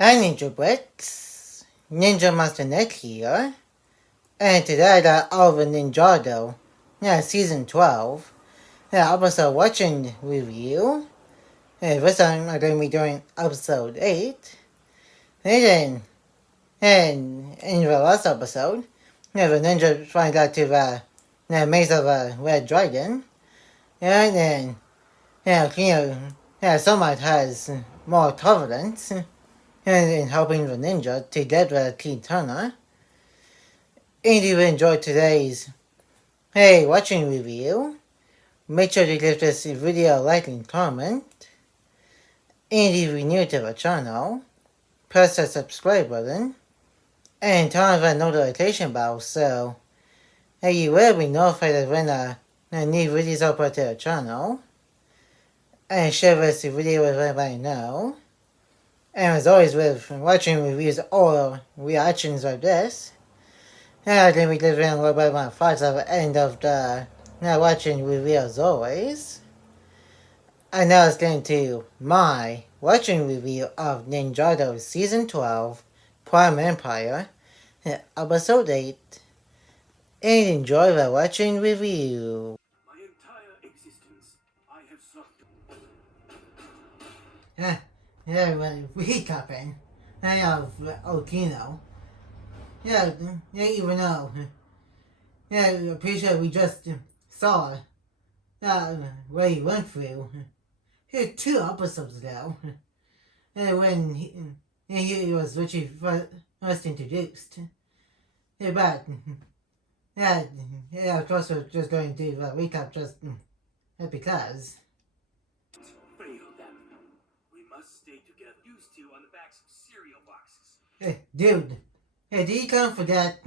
Hi Ninja Bricks, Ninja Master Nick here, and today I got over Ninjago, season 12, episode watching review. This time I'm going to be doing episode 8, and in the last episode, the ninja finally got to the maze of a red dragon, and then, Sunlight has more tolerance, in helping the ninja to get the key Turner. And if you enjoyed today's watching review, make sure to give this video a like and comment. And if you're new to the channel, press the subscribe button and turn on the notification bell so you will be notified when a new videos upload to the channel. And share this video with everybody know. And as always, with watching reviews or reactions like this, I'm going to be delivering a little bit of my thoughts at the end of the watching review as always. And now it's getting to my watching review of Ninjago Season 12, Prime Empire, Episode 8. And enjoy the watching review. My entire existence, I have sought. Recapping. I have Okino. Even though. I'm pretty sure we just saw what he went through. 2 episodes ago. When he was literally first introduced. But, of course we're just going to recap just because. Fail them. We must stay together. Used to on the backs of cereal boxes. Dude. Did you kind of forget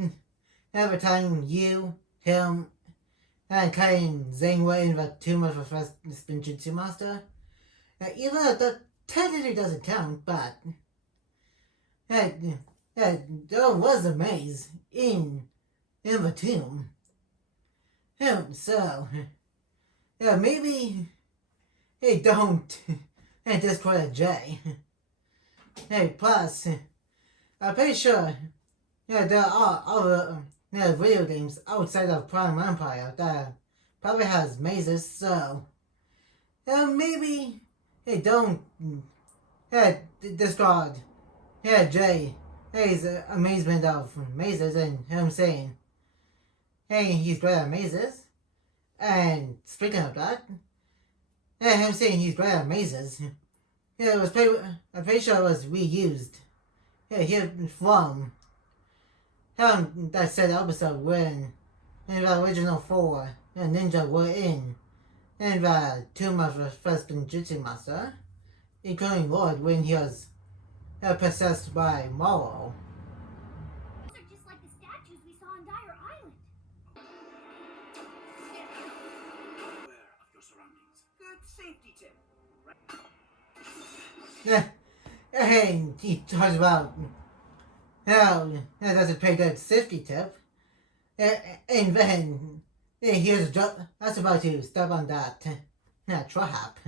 every time you, him, and Kai and Zane were in the tomb of the first Ninjutsu Master? Even though that technically doesn't count, but there was a maze in the tomb. So maybe don't discredit Jay. Plus, I'm pretty sure there are other video games outside of Prime Empire that probably has mazes, so maybe don't discard Jay's amazement of mazes and him saying he's great at mazes. And speaking of that, him saying he's great at mazes, I'm pretty sure it was reused here from that said episode when in the original 4 ninja were in the tomb of the first Ninjutsu Master, including Lord when he was possessed by Morrow. Those are just like the statues we saw on Dire Island. Aware of your surroundings. Good safety tip. And he talks about how that's a pretty good safety tip. And then here's that's about to step on that trap.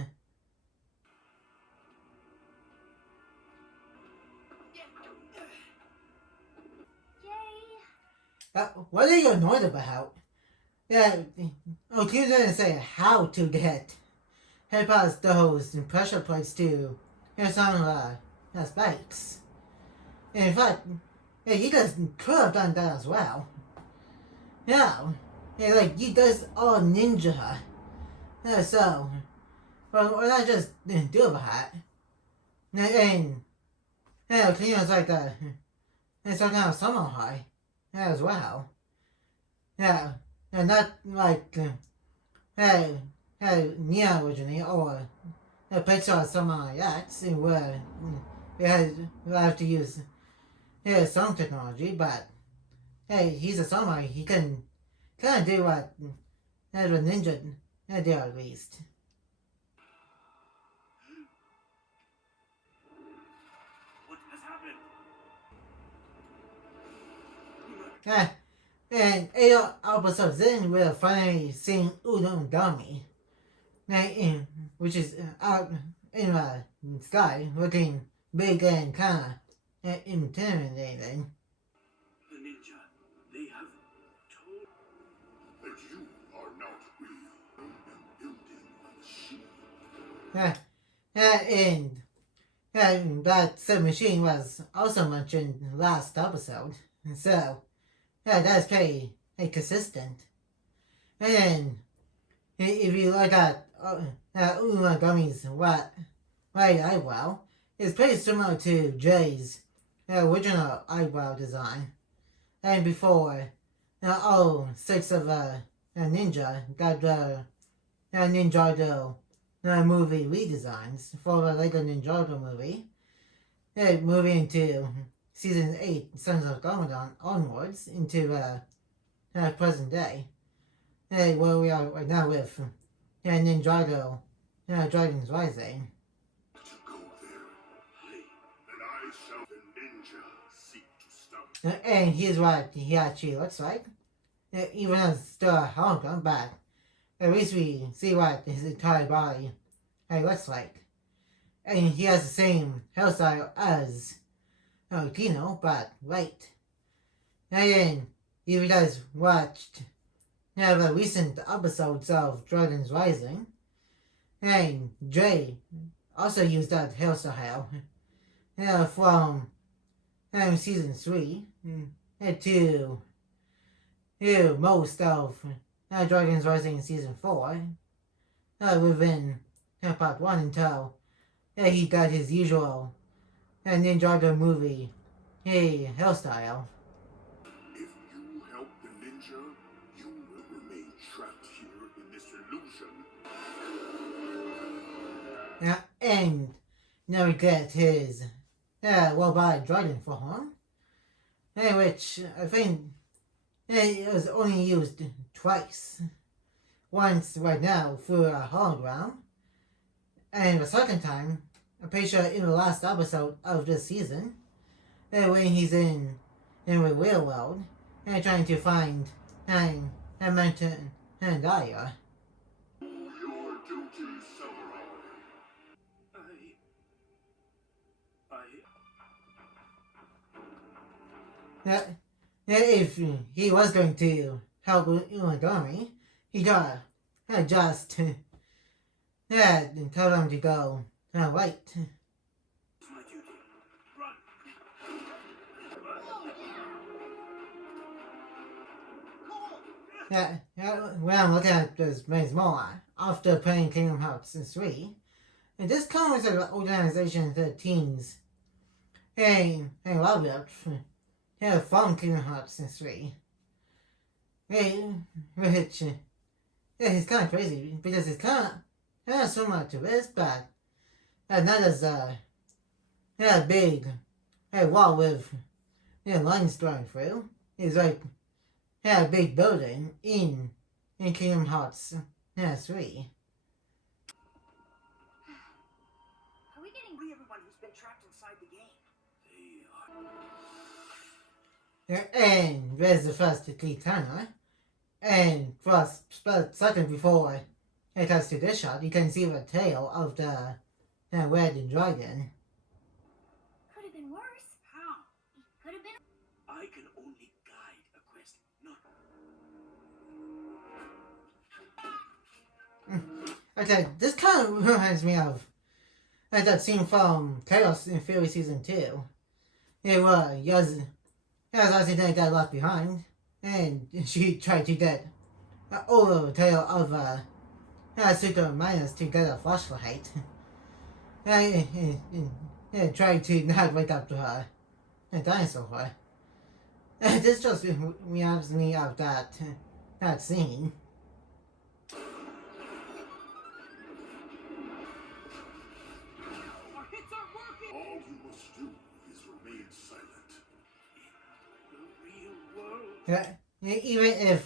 Yay! What are you annoyed about? You didn't say how to get past those pressure plates to some spikes. In fact, you guys could have done that as well. You guys are ninja. So, well, why not just do that? And Kino's like that. And some kind of samurai as well. And not like Nia originally or Pixar or something like that, where we have to use some technology, but he's a samurai, he can kind of do what the ninja do at least. What has happened? And 8 episodes in, we're finally seeing Udon which is out in the sky, looking big and kind of intimidating. The ninja, they have told That you are not real. I am building a machine. And that submachine was also mentioned last episode. So, that's pretty consistent. And then, if you look at Umagami's right eyebrow, it's pretty similar to Jay's original eyebrow design. And before, all six of Ninja got the Ninjago movie redesigns for the Lego Ninjago movie. Moving into season 8, Sons of Garmadon onwards into present day. Where we are right now with Ninjago Dragon's Rising. To go there, and I shall the ninja seek to stop. And here's what he actually looks like. Even though it's still a hologram, but at least we see what his entire body looks like. And he has the same hairstyle as Kino, but white. And then, if you guys watched the recent episodes of Dragon's Rising, and Jay also used that hairstyle from season 3 to most of Dragon's Rising season 4 within part 1 until he got his usual Ninjago movie hairstyle. If you help the ninja, you will remain trapped here in this illusion. And never get his robot dragon form, which I think it was only used twice. Once right now through a hologram, and the second time, I'm pretty sure in the last episode of this season, when he's in the real world and trying to find Mountain and Daya. Your duty, samurai. If he was going to help Unagami, he got just tell him to go right. it's my duty. Run! When I'm looking at this Maze more after playing Kingdom Hearts 3, and this comes as an organization that teens and love it from Kingdom Hearts 3. Which it's kind of crazy because it's kind of similar to this, but not as big wall with lines going through. It's like a big building in Kingdom Hearts 3. Are we getting Free everyone who's been trapped inside the game. They are. And there's the first key tunnel. And for a split second before it cuts to this shot, you can see the tail of the red dragon. could have been worse? How? It could have been. I can only guide a quest, not. Okay, this kind of reminds me of that scene from Chaos in Fury Season 2. It was Yaz got left behind, and she tried to get over the tail of Super Minus to get a flashlight. And tried to not wake up to her dinosaur. This just reminds me of that scene. Our hits aren't working! All you must do is remain silent. The real world. Even if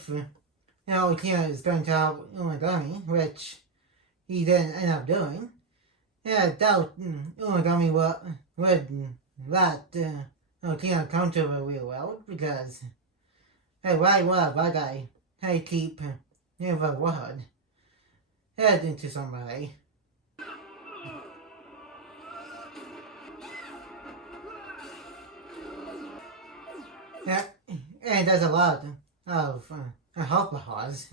Akira is going to help Umagami, which he didn't end up doing, I doubt Umagami would let Akira come to the real world because why would a bad guy keep the word heading to somebody? Yeah, and there's a lot of health bars.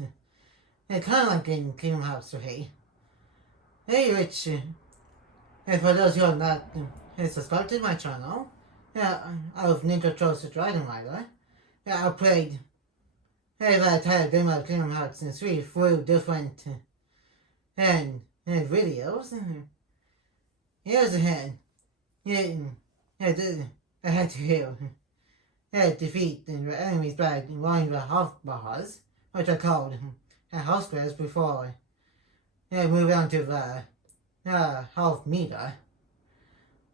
It's kind of like in Kingdom Hearts 3. Hey, which, for those who are not subscribed to my channel, of Ninja Turtles Dragon Rider, I played the entire game of Kingdom Hearts 3 through different videos. Here's a hand. I had to defeat the enemies by lowering the health bars, which are called health squares, before move on to the health meter.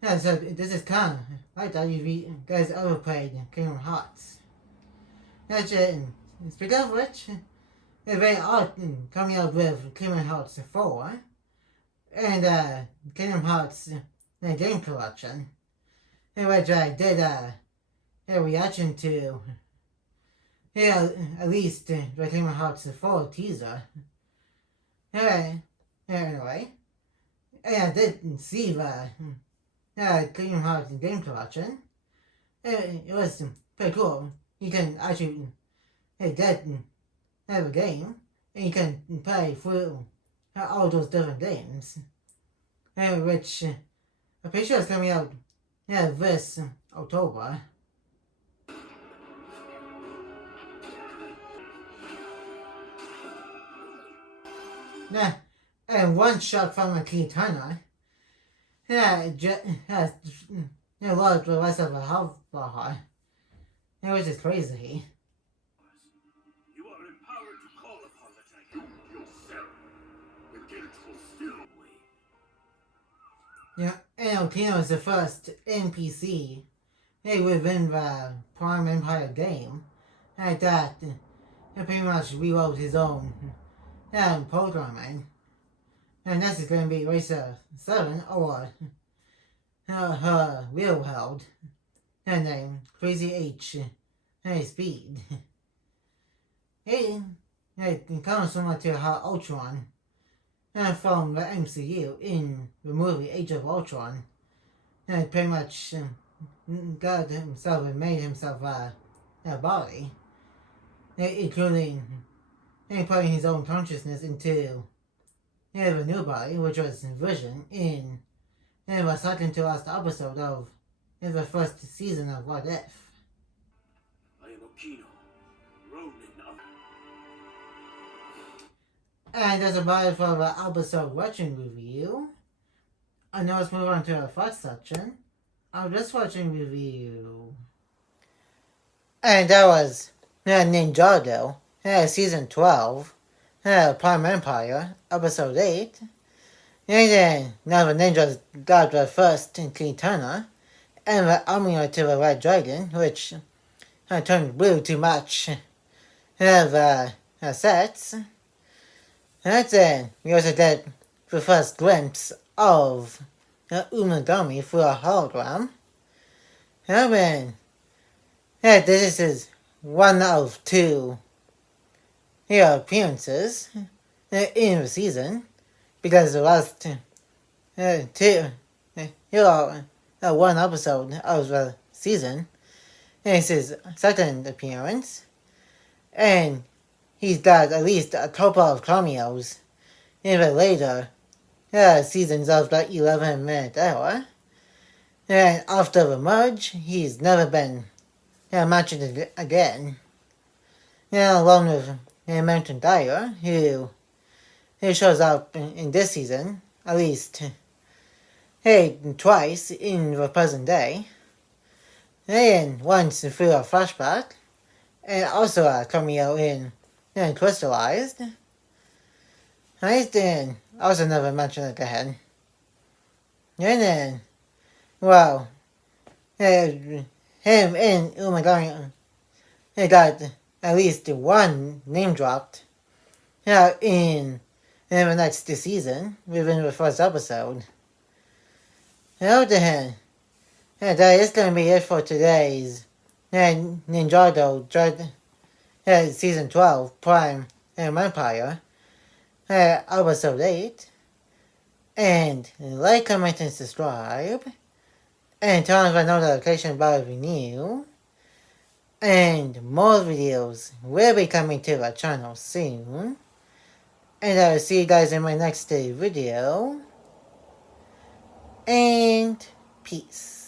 Yeah, so this is kind of like that you guys ever played Kingdom Hearts. That's it. Speaking of which, they're very often coming up with Kingdom Hearts 4 and Kingdom Hearts game collection, in which I did a reaction to at least the Kingdom Hearts 4 teaser. Anyway, I did see the Kingdom Hearts game collection. It was pretty cool. You can actually get a game, and you can play through all those different games, which I'm pretty sure is coming out this October. Yeah, and one shot from a key Turner. Has lost the rest of the health bar. Which is crazy. You are empowered to call upon the Dragon. Yourself. The gates will still wait. Yeah, and Kino is the first NPC within the Prime Empire game that he pretty much rewrote his own programming. And this is going to be Racer 7 or her real world name, Crazy H Speed. It kind of similar to how Ultron from the MCU in the movie Age of Ultron pretty much got himself and made himself a body, including putting his own consciousness into the new body, which was Vision in the second to last episode of the first season of What If. I am Okino, Ronin of... And that's about it for the episode watching review. And now let's move on to our thoughts section. Our just watching review. And that was Ninjago, season 12, Prime Empire, episode 8. And then now the ninjas got the first Kitana and the amulet to the Red Dragon, which turned blue to match the sets. And then we also get the first glimpse of Umagami through a hologram. And then this is one of two appearances in the season, because the last two one episode of the season is his second appearance, and he's got at least a couple of cameos in the later seasons of the 11-minute era. And after the merge, he's never been mentioned again. Along with Mountain Dyer, who shows up in this season, at least twice in the present day, and once through a flashback, and also a cameo in Crystallized. He's then also never mentioned again. And then, well, him and Umagami got at least one name dropped in the next season within the first episode. Then, that is going to be it for today's Ninjago season 12 Prime Empire episode 8. And like, comment, and subscribe, and turn on the notification bell if you're new. And And more videos will be coming to our channel soon. And I will see you guys in my next video. And peace.